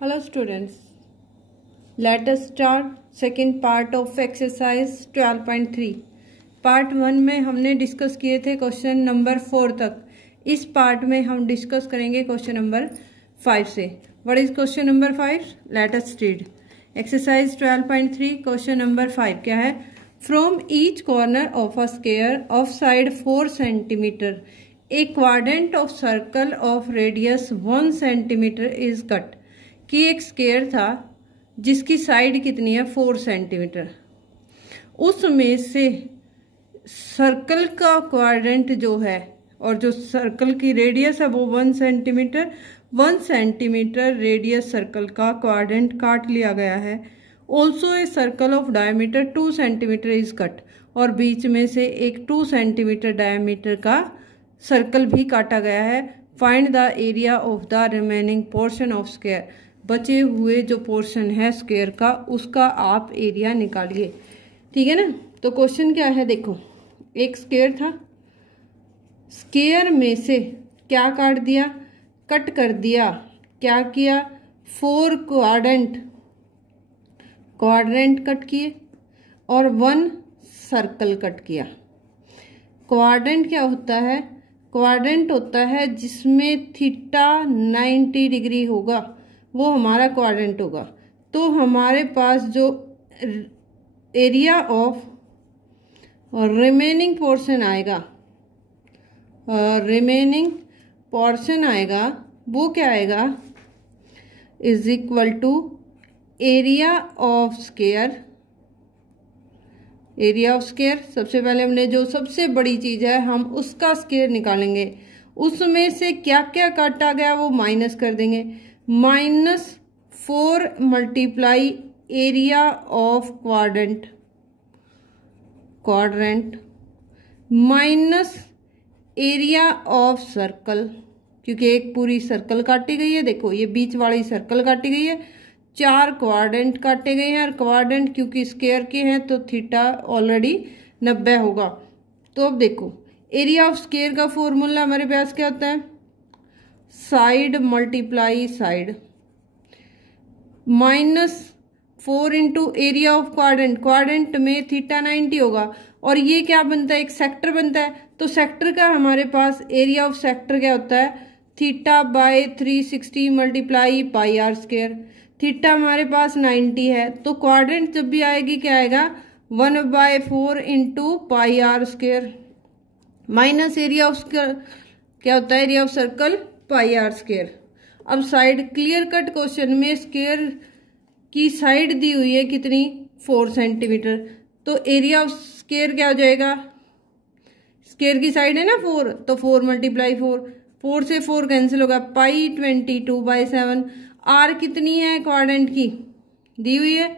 Hello students, let us start second part of exercise 12.3. Part 1 में हमने discuss किए थे क्वेश्चन नंबर 4 तक. इस पार्ट में हम डिस्कस करेंगे क्वेश्चन नंबर 5 से. What is question number 5? Let us read. Exercise 12.3 question number 5 क्या है? From each corner of a square of side 4 centimetre A quadrant of circle of radius 1 centimetre is cut. कि एक square था जिसकी side कितनी है 4 centimetre. उसमें से सर्कल का क्वाड्रेंट जो है और जो सर्कल की रेडियस है वो 1 सेंटीमीटर. 1 सेंटीमीटर रेडियस सर्कल का क्वाड्रेंट काट लिया गया है. Also a circle of diameter 2 centimetre is cut. और बीच में से एक 2 सेंटीमीटर डायमीटर का सर्कल भी काटा गया है. Find the area of the remaining portion of square. बचे हुए जो पोर्शन है स्क्वायर का उसका आप एरिया निकालिए. ठीक है ना. तो क्वेश्चन क्या है देखो. एक स्क्वायर था, स्क्वायर में से क्या काट दिया? कट कर दिया. क्या किया? 4 क्वाड्रेंट कट किए और 1 सर्कल कट किया. क्वाड्रेंट क्या होता है? क्वाड्रेंट होता है जिसमें थीटा 90 डिग्री होगा, वो हमारा क्वाड्रेंट होगा. तो हमारे पास जो एरिया ऑफ रिमेनिंग पोर्शन आएगा, वो क्या आएगा? Is equal to area of square. Area of square सबसे पहले हमने जो सबसे बड़ी चीज है हम उसका स्क्वायर निकालेंगे. उसमें से क्या क्या काटा गया वो माइनस कर देंगे. -4 multiply area of quadrant minus area of circle, क्योंकि एक पूरी सर्कल काटी गई है. देखो ये बीच वाली सर्कल काटी गई है. 4 क्वाड्रेंट काटे गए हैं और क्वाड्रेंट क्योंकि स्क्वायर के हैं तो थीटा ऑलरेडी 90 होगा. तो अब देखो एरिया ऑफ स्क्वायर का फॉर्मूला हमारे पास क्या होता है? Side multiply side -4 into area of quadrant. Quadrant में थीटा 90 होगा और ये क्या बनता है? एक सेक्टर बनता है. तो सेक्टर का हमारे पास एरिया ऑफ सेक्टर क्या होता है? Theta by 360 multiply pi R square. Theta हमारे पास 90 है तो क्वाड्रेंट जब भी आएगी क्या आएगा? 1/4 into pi R square minus area of क्या होता है? Area of circle pi R square. अब साइड क्लियर कट क्वेश्चन में स्क्वायर की साइड दी हुई है कितनी? 4 सेंटीमीटर. तो एरिया ऑफ स्क्वायर क्या हो जाएगा? स्क्वायर की साइड है ना 4, तो 4 मल्टीप्लाई 4 से 4 कैंसिल होगा. पाई 22/7. आर कितनी है क्वाड्रेंट की? दी हुई है.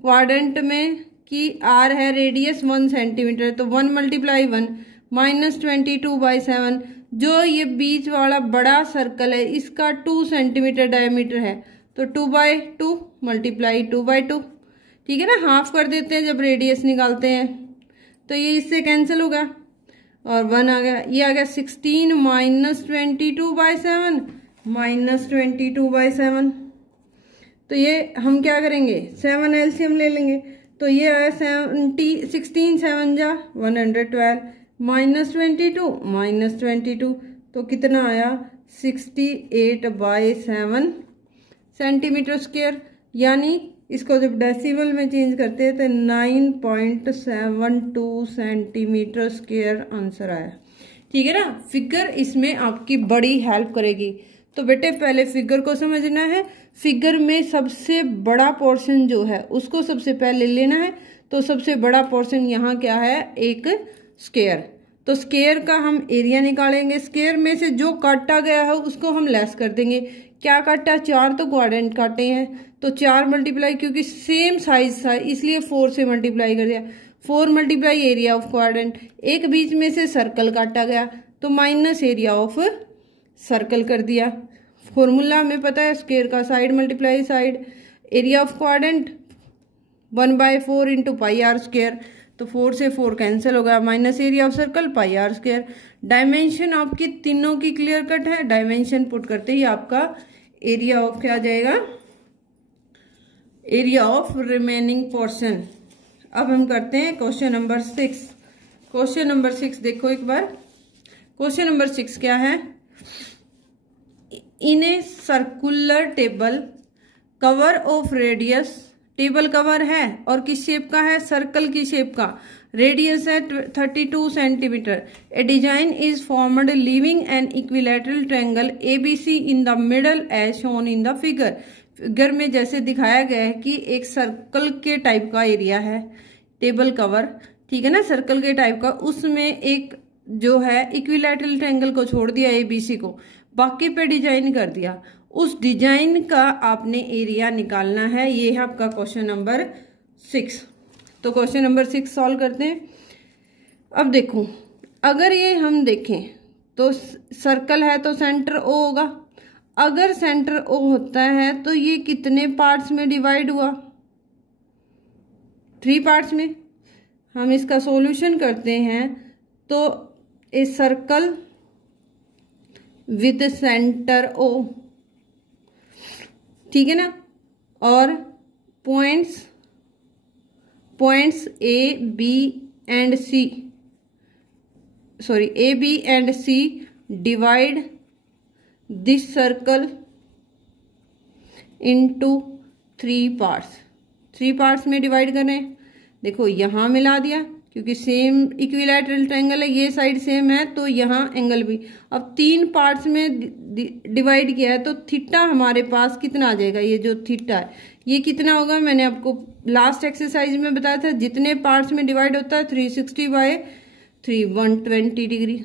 क्वाड्रेंट में की आर है रेडियस 1 सेंटीमीटर, तो 1 मल्टीप्लाई 1 -22/7. जो ये बीच वाला बड़ा सर्कल है इसका 2 सेंटीमीटर डायमीटर है, तो 2/2 मल्टीप्लाई 2/2. ठीक है ना. हाफ कर देते हैं जब रेडियस निकालते हैं तो ये इससे कैंसिल होगा और 1 आ गया. ये आ गया 16 -22/7 -22/7. तो ये हम क्या करेंगे? 7 एलसीएम ले लेंगे. तो ये आया 16 7 जा 112 -22 तो कितना आया? 68/7 सेंटीमीटर स्क्वायर. यानी इसको जब डेसिमल में चेंज करते हैं तो 9.72 सेंटीमीटर स्क्वायर आंसर आया. ठीक है ना. फिगर इसमें आपकी बड़ी हेल्प करेगी. तो बेटे पहले फिगर को समझना है. फिगर में सबसे बड़ा पोर्शन जो है उसको सबसे पहले लेना है. तो सबसे बड़ा पोर्शन यहाँ क्या है? एक स्क्वायर. तो स्क्वायर का हम एरिया निकालेंगे. स्क्वायर में से जो काटा गया है उसको हम लेस कर देंगे. क्या काटा? 4 तो क्वाड्रेंट काटे हैं तो 4 मल्टीप्लाई, क्योंकि सेम साइज था इसलिए 4 से मल्टीप्लाई कर दिया. 4 मल्टीप्लाई एरिया ऑफ क्वाड्रेंट. एक बीच में से सर्कल काटा गया तो माइनस एरिया ऑफ सर्कल कर दिया. फॉर्मूला हमें पता है स्क्वायर का side multiply side. Area of quadrant 1/4 into pi R square. तो 4 से 4 कैंसिल होगा. Minus area of circle pi R square. Dimension आपकी तीनों की क्लियर कट है. डायमेंशन पुट करते ही आपका एरिया ऑफ क्या आ जाएगा, एरिया ऑफ रिमेनिंग पोर्शन। अब हम करते हैं क्वेश्चन नंबर 6। क्वेश्चन नंबर 6 देखो एक बार। क्वेश्चन नंबर 6 क्या है, in a circular table cover of radius, table cover है और किस शेप का है, सर्कल की शेप का, रेडियस है 32 centimetre. A design is formed leaving an equilateral triangle ABC in the middle as shown in the figure. Figure में जैसे दिखाया गया है कि एक सर्कल के टाइप का एरिया है, टेबल कवर, ठीक है ना, सर्कल के टाइप का, उसमें एक जो है इक्विलैटरल ट्रायंगल को छोड़ दिया एबीसी को, बाकी पे डिजाइन कर दिया। उस डिजाइन का आपने एरिया निकालना है। ये है आपका क्वेश्चन नंबर 6। तो क्वेश्चन नंबर 6 सॉल्व करते हैं। अब देखो, अगर ये हम देखें तो सर्कल है तो सेंटर ओ होगा। अगर सेंटर ओ होता है तो ये कितने पार्ट्स में डिवाइड हुआ, 3 पार्ट्स में। हम इसका सॉल्यूशन करते हैं तो a circle with centre O, ठीक है ना, और points A B and C divide this circle into 3 parts. 3 parts में डिवाइड कर रहे हैं। देखो यहां मिला दिया क्योंकि सेम इक्विलैटरल ट्रायंगल है, ये साइड सेम है तो यहाँ एंगल भी। अब 3 पार्ट्स में डिवाइड किया है तो थीटा हमारे पास कितना आ जाएगा, ये जो थीटा है ये कितना होगा, मैंने आपको लास्ट एक्सरसाइज में बताया था, जितने पार्ट्स में डिवाइड होता है 360/3 120 डिग्री,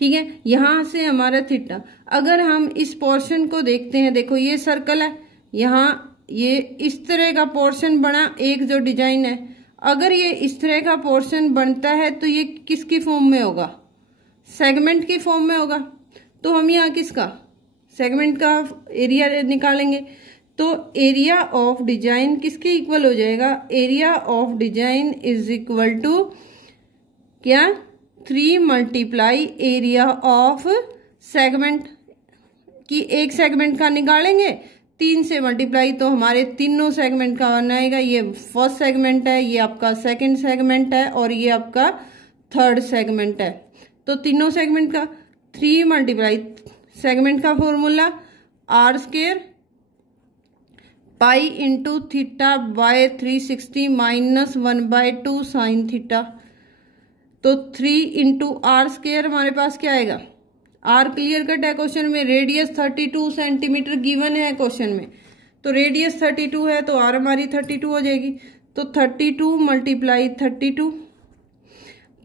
ठीक है। यहां से हमारा थीटा, अगर हम इस पोर्शन को देखते हैं, देखो ये सर्कल है, यहाँ ये इस तरह का पोर्शन बना, एक जो डिजाइन है, अगर ये इस तरह का पोर्शन बनता है तो ये किसकी फॉर्म में होगा, सेगमेंट की फॉर्म में होगा। तो हम यहाँ किसका, सेगमेंट का एरिया निकालेंगे। तो एरिया ऑफ डिजाइन किसके इक्वल हो जाएगा, area of design is equal to क्या, 3 मल्टीप्लाई एरिया ऑफ सेगमेंट, की एक सेगमेंट का निकालेंगे 3 से मल्टीप्लाई, तो हमारे तीनों सेगमेंट का बनाएगा। ये फर्स्ट सेगमेंट है, ये आपका सेकंड सेगमेंट है और ये आपका थर्ड सेगमेंट है। तो तीनों सेगमेंट का 3 मल्टीप्लाई सेगमेंट का formula r² pi into theta by 360 minus 1/2 sine theta. तो 3 इंटू r² हमारे पास क्या आएगा, आर क्लियर कट है क्वेश्चन में। रेडियस 32 सेंटीमीटर गिवन है क्वेश्चन में, तो रेडियस 32 है तो आर हमारी 32 हो जाएगी। तो 32 मल्टीप्लाई 32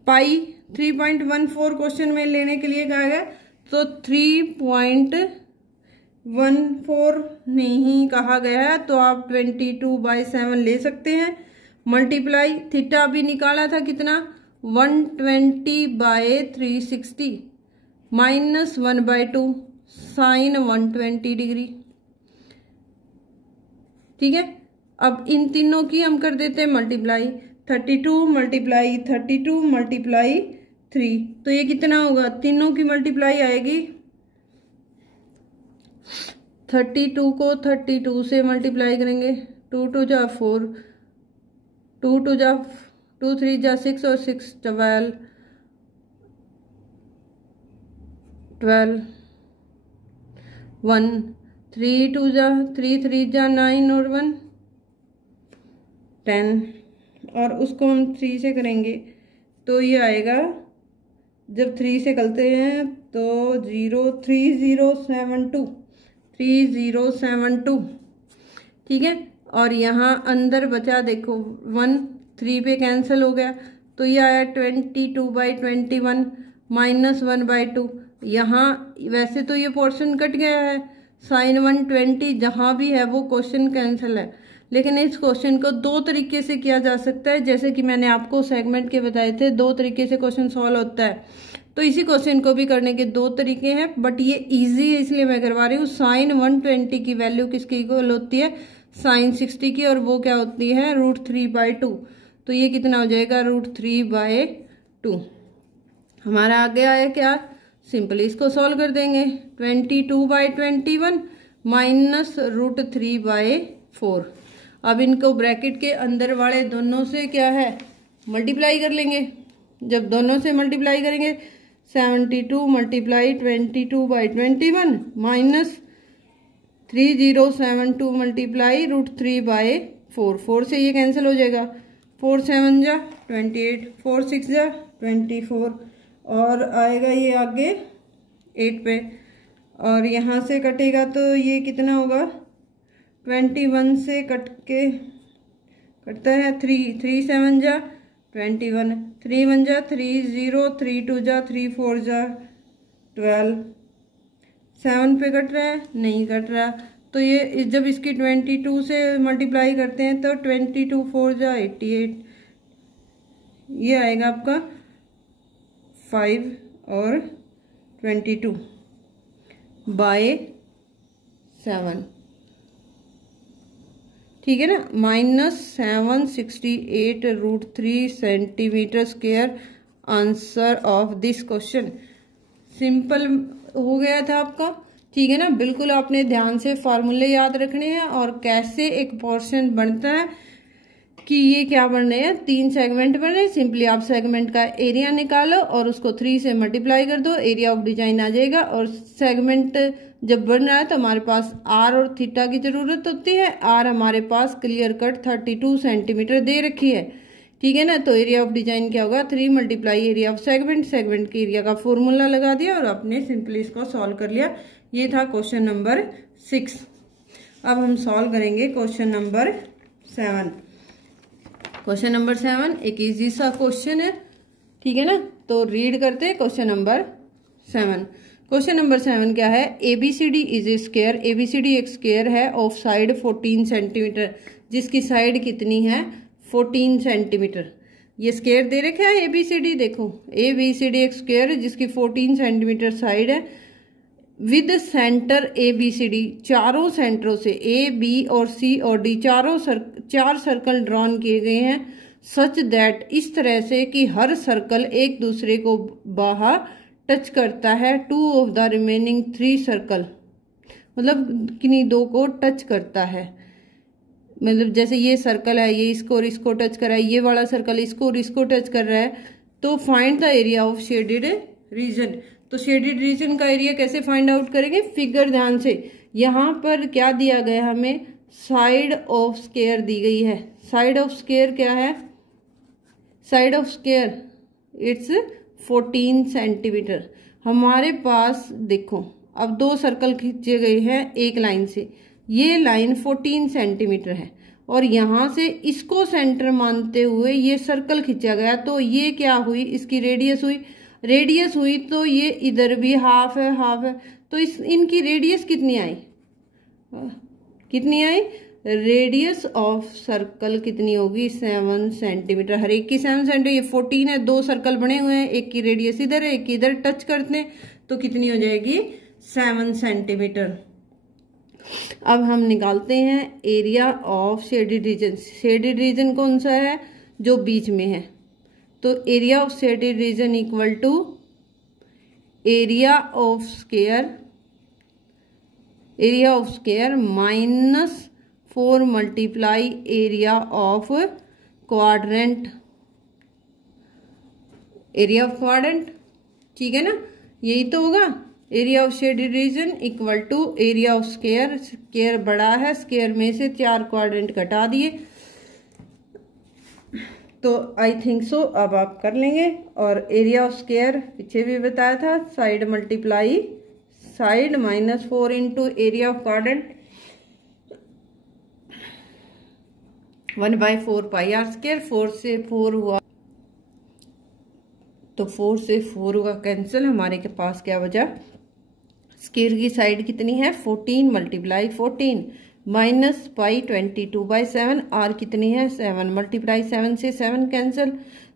पाई 3.14 क्वेश्चन में लेने के लिए कहा गया, तो 3.14 नहीं कहा गया है तो आप 22/7 ले सकते हैं। मल्टीप्लाई थीटा भी निकाला था कितना, 120/360 माइनस 1/2 साइन 120 डिग्री, ठीक है। अब इन तीनों की हम कर देते हैं मल्टीप्लाई, 32 मल्टीप्लाई 32 मल्टीप्लाई 3, तो ये कितना होगा, तीनों की मल्टीप्लाई आएगी। 32 को 32 से मल्टीप्लाई करेंगे, 2 2 जा 4, 2 2 जा 2 3 जा 6 और 6 12 1 3 2 जा 3 3 जा 9 और 1 10, और उसको हम 3 से करेंगे तो ये आएगा, जब 3 से करते हैं तो 3072, ठीक है। और यहाँ अंदर बचा देखो 1, 3 पे कैंसिल हो गया तो ये आया 22/21 माइनस 1/2। यहाँ वैसे तो ये पोर्शन कट गया है, साइन 120 जहाँ भी है वो क्वेश्चन कैंसिल है, लेकिन इस क्वेश्चन को 2 तरीके से किया जा सकता है, जैसे कि मैंने आपको सेगमेंट के बताए थे 2 तरीके से क्वेश्चन सॉल्व होता है। तो इसी क्वेश्चन को भी करने के 2 तरीके हैं, बट ये इजी है इसलिए मैं करवा रही हूँ। साइन 120 की वैल्यू किसकी इक्वल होती है, साइन 60 की, और वो क्या होती है, √3/2। तो ये कितना हो जाएगा, √3/2। हमारा आगे आया क्या, सिंपली इसको सॉल्व कर देंगे। 22/21 -√3/4। अब इनको ब्रैकेट के अंदर वाले दोनों से क्या है, मल्टीप्लाई कर लेंगे। जब दोनों से मल्टीप्लाई करेंगे 72 मल्टीप्लाई 22/21 माइनस 3072 मल्टीप्लाई √3/4। 4 से ये कैंसिल हो जाएगा, 4 7 जा 28, 4 6 जा 24 और आएगा ये आगे 8 पे, और यहाँ से कटेगा तो ये कितना होगा, 21 से कटता है 3 7 जा 21, 3 1 जा 3 0, 3 2 जा 3 4 जा 12, 7 पे कट रहा है, नहीं कट रहा। तो ये जब इसकी 22 से मल्टीप्लाई करते हैं तो 22 4 जा 88, ये आएगा आपका 5 और 22/7, ठीक है ना, -768√3 centimetre square answer of this question. Simple हो गया था आपका, ठीक है ना। बिल्कुल आपने ध्यान से फार्मूले याद रखने हैं और कैसे एक पोर्शन बनता है कि ये क्या बन रहे हैं, 3 सेगमेंट बन रहे हैं। सिंपली आप सेगमेंट का एरिया निकालो और उसको 3 से मल्टीप्लाई कर दो, एरिया ऑफ डिजाइन आ जाएगा। और सेगमेंट जब बन रहा है तो हमारे पास आर और थीटा की जरूरत होती है। आर हमारे पास क्लियर कट 32 सेंटीमीटर दे रखी है, ठीक है ना। तो एरिया ऑफ डिजाइन क्या होगा, 3 multiply area of segment, segment के एरिया का फॉर्मूला लगा दिया और आपने सिंपली इसको सॉल्व कर लिया। ये था क्वेश्चन नंबर 6। अब हम सॉल्व करेंगे क्वेश्चन नंबर 7। क्वेश्चन नंबर 7 एक इजी सा क्वेश्चन है, ठीक है ना। तो रीड करते हैं क्वेश्चन नंबर 7। क्वेश्चन नंबर 7 क्या है, ABCD is a square. ABCD एक स्क्वायर है ऑफ साइड 14 सेंटीमीटर, जिसकी साइड कितनी है, 14 सेंटीमीटर। ये स्क्वायर दे रखा है ABCD, देखो ABCD एक स्क्वायर है जिसकी 14 सेंटीमीटर साइड है, विद सेंटर ABCD, चारों सेंटरों से A, B और C और D चार सर्कल ड्रॉन किए गए हैं, सच दैट इस तरह से कि हर सर्कल एक दूसरे को बाहर टच करता है। 2 ऑफ द रिमेनिंग 3 सर्कल, मतलब किन्हीं 2 को टच करता है। मतलब जैसे ये सर्कल है, ये इसको और इसको टच कर रहा है, ये वाला सर्कल इसको और इसको टच कर रहा है। तो find the area of shaded reason. तो शेडेड रीजन का एरिया कैसे फाइंड आउट करेंगे, फिगर ध्यान से, यहाँ पर क्या दिया गया हमें, साइड ऑफ स्क्वायर दी गई है। साइड ऑफ स्क्वायर क्या है, side of square its 14 centimetre. हमारे पास देखो अब 2 सर्कल खींचे गए हैं एक लाइन से, ये लाइन 14 सेंटीमीटर है और यहाँ से इसको सेंटर मानते हुए ये सर्कल खींचा गया। तो ये क्या हुई, इसकी रेडियस हुई, तो ये इधर भी हाफ है, तो इनकी रेडियस कितनी आई, रेडियस ऑफ सर्कल कितनी होगी, 7 सेंटीमीटर। हर एक की 7 सेंटीमीटर, ये 14 है, 2 सर्कल बने हुए हैं, एक की रेडियस इधर है, एक की इधर टच करते हैं, तो कितनी हो जाएगी, 7 सेंटीमीटर। अब हम निकालते हैं area of shaded region. Shaded region कौन सा है, जो बीच में है। तो area of shaded region equal to area of square -4 multiply area of quadrant, ठीक है ना, यही तो होगा। Area of shaded region equal to area of square, square बड़ा है, स्क्वायर में से 4 क्वाड्रेंट घटा दिए, तो आई थिंक सो अब आप कर लेंगे। और एरिया ऑफ स्क्वायर पीछे भी बताया था, side multiply side -4 into area of quadrant 1/4 pi R square. 4 से 4 हुआ तो 4 से 4 हुआ कैंसिल, हमारे के पास क्या बचा, स्क्वायर की साइड कितनी है, 14 मल्टीप्लाई 14 माइनस पाई 22/7, आर कितनी है 7 मल्टीप्लाई 7 से 7 कैंसिल,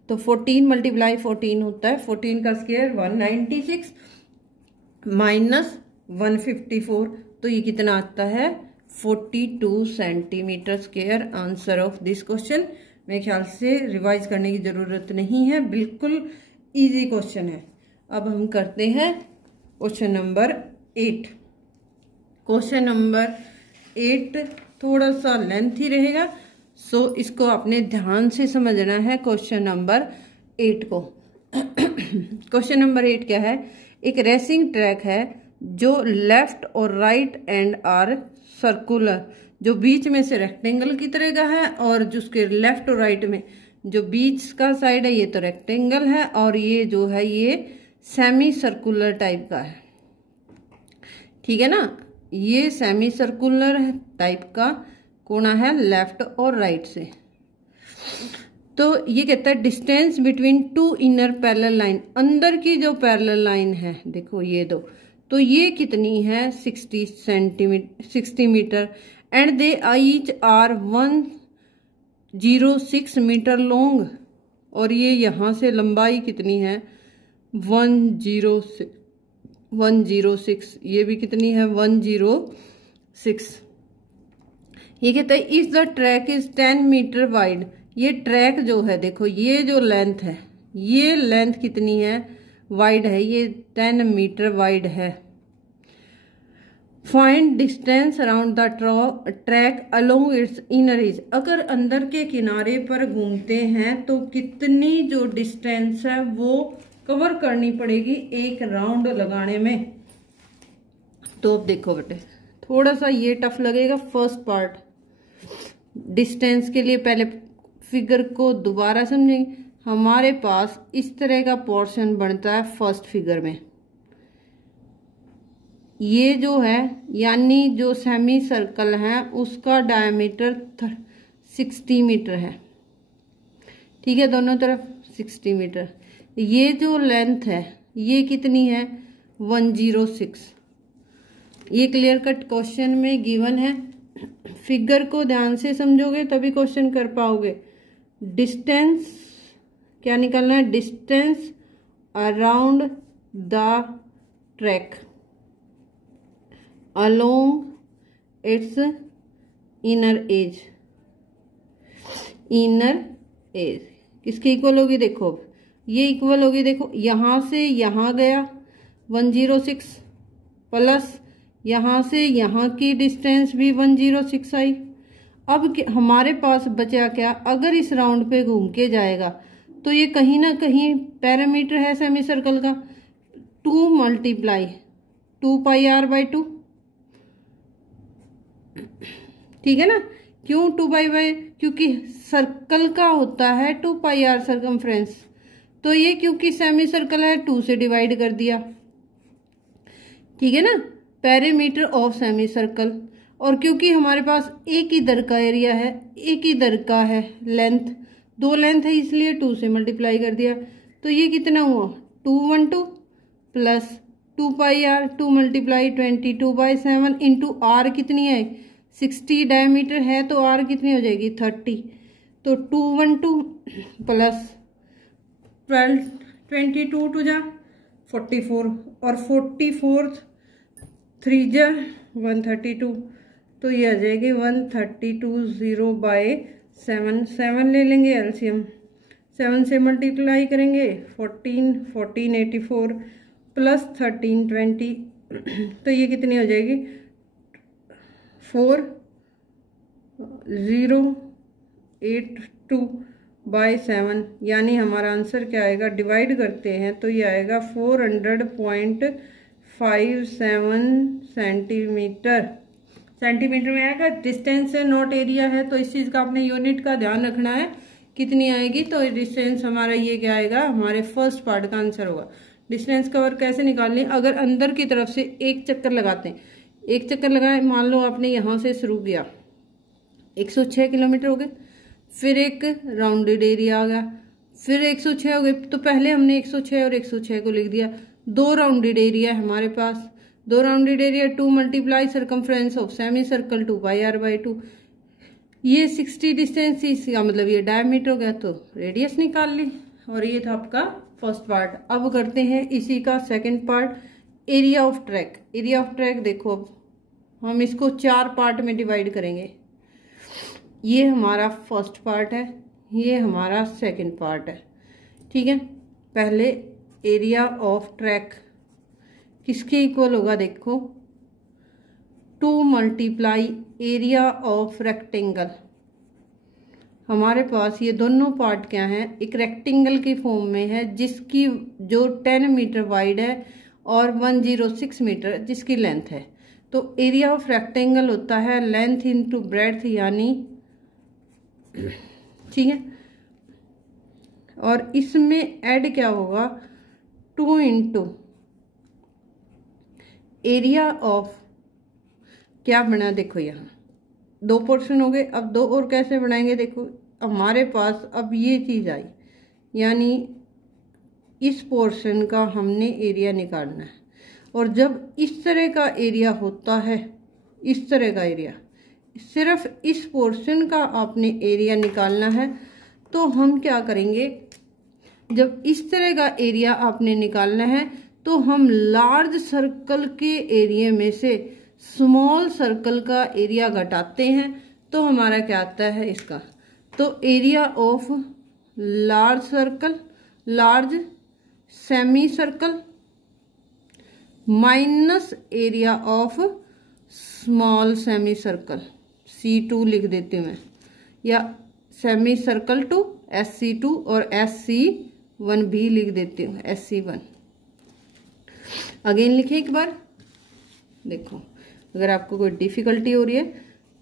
तो 14 मल्टीप्लाई 14 होता है, 14 का स्क्वायर 196 माइनस 154, तो ये कितना आता है 42 centimetre square. Answer of this question. मेरे ख्याल से रिवाइज करने की जरूरत नहीं है, बिल्कुल इजी क्वेश्चन है। अब हम करते हैं क्वेश्चन नंबर 8। क्वेश्चन नंबर 8 थोड़ा सा लेंथी रहेगा, सो इसको आपने ध्यान से समझना है क्वेश्चन नंबर 8 को। क्वेश्चन नंबर 8 क्या है? एक रेसिंग ट्रैक है जो लेफ्ट और राइट एंड आर सर्कुलर, जो बीच में से रेक्टेंगल की तरह का है और जिसके लेफ्ट और राइट में जो बीच का साइड है ये तो रेक्टेंगल है और ये जो है ये सेमी सर्कुलर टाइप का है। ठीक है ना, ये सेमी सर्कुलर टाइप का कोना है लेफ्ट और राइट से। तो ये कहता है distance between two inner parallel line, अंदर की जो पैरेलल लाइन है देखो ये दो, तो ये कितनी है 60 metre and they each are 106 metre long, और ये यहाँ से लंबाई कितनी है 106, ये भी कितनी है 106। ये कहता है if the track is 10 metre wide, ये ट्रैक जो है देखो ये जो लेंथ है, ये लेंथ कितनी है वाइड है, ये 10 मीटर वाइड है। Find distance around the track along it's inner as, अगर अंदर के किनारे पर घूमते हैं तो कितनी जो डिस्टेंस है वो कवर करनी पड़ेगी एक राउंड लगाने में। तो देखो बेटे थोड़ा सा ये टफ लगेगा फर्स्ट पार्ट, डिस्टेंस के लिए पहले फिगर को दोबारा समझेंगे। हमारे पास इस तरह का पोर्शन बनता है फर्स्ट फिगर में, ये जो है यानी जो सेमी सर्कल है उसका डायमीटर 60 मीटर है। ठीक है, दोनों तरफ 60 मीटर। ये जो लेंथ है ये कितनी है 106। ये क्लियर कट क्वेश्चन में गिवन है, फिगर को ध्यान से समझोगे तभी क्वेश्चन कर पाओगे। डिस्टेंस क्या निकालना है? Distance around the track along it's inner as, inner as किसके इक्वल होगी? देखो ये इक्वल होगी, देखो यहां से यहां गया 106 प्लस यहां से यहां की डिस्टेंस भी 106 आई। अब हमारे पास बचा क्या? अगर इस राउंड पे घूम के जाएगा तो ये कहीं ना कहीं पैरामीटर है सेमी सर्कल का 2 मल्टीप्लाई 2πr/2। ठीक है ना, क्यों 2π/? क्योंकि सर्कल का होता है 2πr सर्कमफ्रेंस, तो ये क्योंकि सेमी सर्कल है 2 से डिवाइड कर दिया। ठीक है ना, पेरीमीटर ऑफ सेमी सर्कल, और क्योंकि हमारे पास एक ही दर का एरिया है, एक ही दर का है लेंथ, 2 लेंथ है इसलिए 2 से मल्टीप्लाई कर दिया। तो ये कितना हुआ 212 plus 2πr 2 multiply 22/7 into are कितनी है 60 डायमीटर है तो आर कितनी हो जाएगी 30। तो 212 प्लस 12 22 टू जा 44 और 44 3 जा 132, तो ये आ जाएगी 132/7। 7 ले लेंगे एलसीएम, 7 से मल्टीप्लाई करेंगे 14 84 प्लस 13 20, तो ये कितनी हो जाएगी 4082/7, यानी हमारा आंसर क्या आएगा? डिवाइड करते हैं तो ये आएगा 400.57 सेंटीमीटर में आएगा। डिस्टेंस है नॉट एरिया है, तो इस चीज़ का आपने यूनिट का ध्यान रखना है कितनी आएगी। तो डिस्टेंस हमारा ये क्या आएगा? हमारे फर्स्ट पार्ट का आंसर होगा। डिस्टेंस कवर कैसे निकालनी? अगर अंदर की तरफ से एक चक्कर लगाते हैं, एक चक्कर लगाए, मान लो आपने यहाँ से शुरू किया 106 किलोमीटर हो गए, फिर एक राउंडेड एरिया आ गया, फिर 106 हो गए, तो पहले हमने 106 और 106 को लिख दिया। 2 राउंडेड एरिया है हमारे पास, 2 rounded area 2 multiply circumference of semi circle 2πr/2, ये 60 डिस्टेंस, इसका मतलब ये डायमीटर हो गया, तो रेडियस निकाल ली। और ये था आपका फर्स्ट पार्ट। अब करते हैं इसी का second part, area of track. Area of track देखो अब हम इसको 4 पार्ट में डिवाइड करेंगे। ये हमारा फर्स्ट पार्ट है, ये हमारा सेकंड पार्ट है। ठीक है, पहले एरिया ऑफ ट्रैक किसके इक्वल होगा? देखो to multiply area of rectangle. हमारे पास ये दोनों पार्ट क्या हैं, एक रेक्टेंगल की फॉर्म में है जिसकी जो 10 मीटर वाइड है और 106 मीटर जिसकी लेंथ है। तो एरिया ऑफ रेक्टेंगल होता है लेंथ इनटू ब्रेड्थ, यानी ठीक है, और इसमें ऐड क्या होगा 2 इंटू एरिया ऑफ, क्या बना देखो यहाँ 2 पोर्शन हो गए। अब 2 और कैसे बनाएंगे, देखो हमारे पास अब ये चीज आई, यानी इस पोर्शन का हमने एरिया निकालना है। और जब इस तरह का एरिया होता है, इस तरह का एरिया, सिर्फ इस पोर्शन का आपने एरिया निकालना है, तो हम क्या करेंगे, जब इस तरह का एरिया आपने निकालना है तो हम लार्ज सर्कल के एरिया में से स्मॉल सर्कल का एरिया घटाते हैं, तो हमारा क्या आता है इसका, तो area of large circle, large semi circle minus area of small semi circle, C2 लिख देती हूँ मैं, या सेमी सर्कल टू SC2 और SC1 भी लिख देती हूँ, SC1 अगेन लिखे एक बार। देखो अगर आपको कोई डिफिकल्टी हो रही है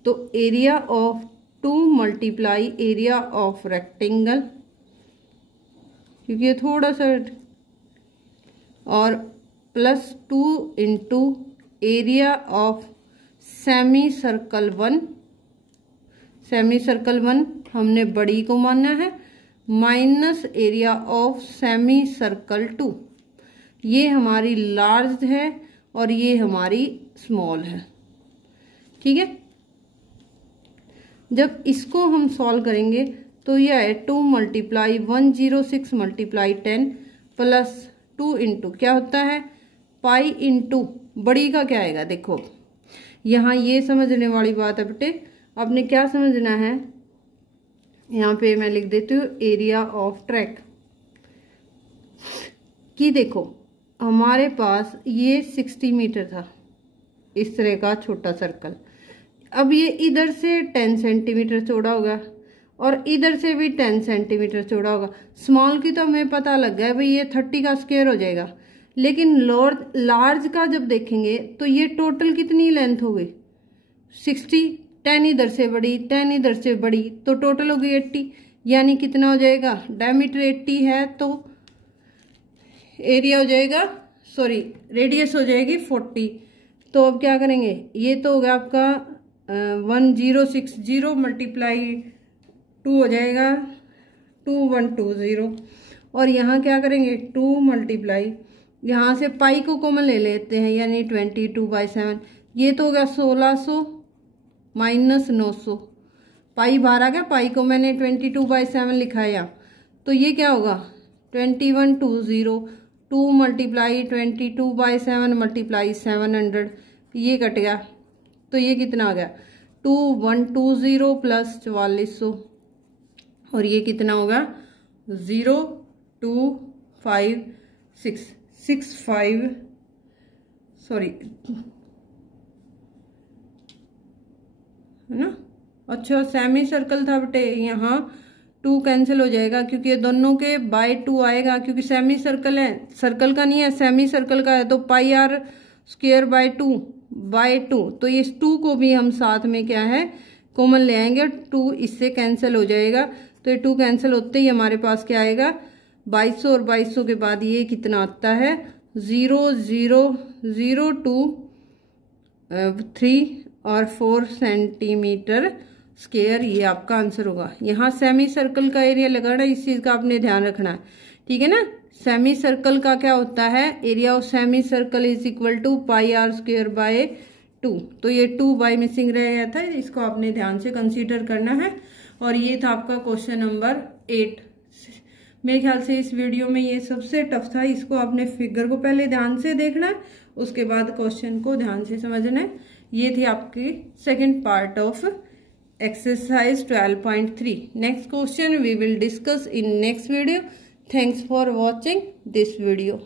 तो area of 2 multiply area of rectangle, क्योंकि ये थोड़ा सा, और plus 2 into area of semi circle 1, semi circle 1 हमने बड़ी को मानना है, minus area of semi circle 2, ये हमारी लार्ज है और ये हमारी स्मॉल है। ठीक है, जब इसको हम सॉल्व करेंगे तो यह है 2 मल्टीप्लाई 106 मल्टीप्लाई 10 प्लस 2 इंटू क्या होता है पाई इंटू बड़ी का क्या आएगा। देखो यहाँ ये समझने वाली बात है बेटे, आपने क्या समझना है, यहाँ पे मैं लिख देती हूँ एरिया ऑफ ट्रैक कि देखो हमारे पास ये 60 मीटर था, इस तरह का छोटा सर्कल, अब ये इधर से 10 सेंटीमीटर चौड़ा होगा और इधर से भी 10 सेंटीमीटर चौड़ा होगा। स्मॉल की तो हमें पता लग गया भाई ये 30 का स्क्वायर हो जाएगा, लेकिन लार्ज का जब देखेंगे तो ये टोटल कितनी लेंथ हो गई 60, 10 इधर से बड़ी 10 इधर से बड़ी, तो टोटल हो गई 80, यानी कितना हो जाएगा, डायमीटर 80 है तो एरिया हो जाएगा, सॉरी रेडियस हो जाएगी 40। तो अब क्या करेंगे, ये तो होगा आपका 1060 मल्टीप्लाई 2 हो जाएगा 2120, और यहाँ क्या करेंगे 2 मल्टीप्लाई, यहाँ से पाई को कॉमन ले लेते हैं यानी 22/7, ये तो होगा 1600 माइनस 900, पाई बाहर आ गया, पाई को मैंने 22/7 लिखाया, तो ये क्या होगा 2120, 2 मल्टीप्लाई 22/7 मल्टीप्लाई 700, ये कट गया, तो ये कितना आ गया 2120 प्लस 4400, और ये कितना होगा 025665, सॉरी है ना। अच्छा सेमी सर्कल था बेटे, यहाँ 2 कैंसिल हो जाएगा क्योंकि ये दोनों के बाय 2 आएगा, क्योंकि सेमी सर्कल है, सर्कल का नहीं है सेमी सर्कल का है, तो पाई आर स्क्वायर बाय 2, तो इस 2 को भी हम साथ में क्या है कॉमन ले आएंगे, 2 इससे कैंसिल हो जाएगा, तो ये 2 कैंसिल होते ही हमारे पास क्या आएगा 2200, और 2200 के बाद ये कितना आता है 0.002 और 4 सेंटीमीटर स्क्वायर, ये आपका आंसर होगा। यहाँ सेमी सर्कल का एरिया लगाना, इस चीज का आपने ध्यान रखना है, ठीक है ना। सेमी सर्कल का क्या होता है, area of semi circle is equal to pi R square by 2, तो ये 2 बाय मिसिंग रह गया था, इसको आपने ध्यान से कंसीडर करना है। और ये था आपका क्वेश्चन नंबर 8। मेरे ख्याल से इस वीडियो में ये सबसे टफ था, इसको आपने फिगर को पहले ध्यान से देखना है, उसके बाद क्वेश्चन को ध्यान से समझना है। ये थी आपकी second part of exercise 12.3. Next question we will discuss in next video. Thanks for watching this video.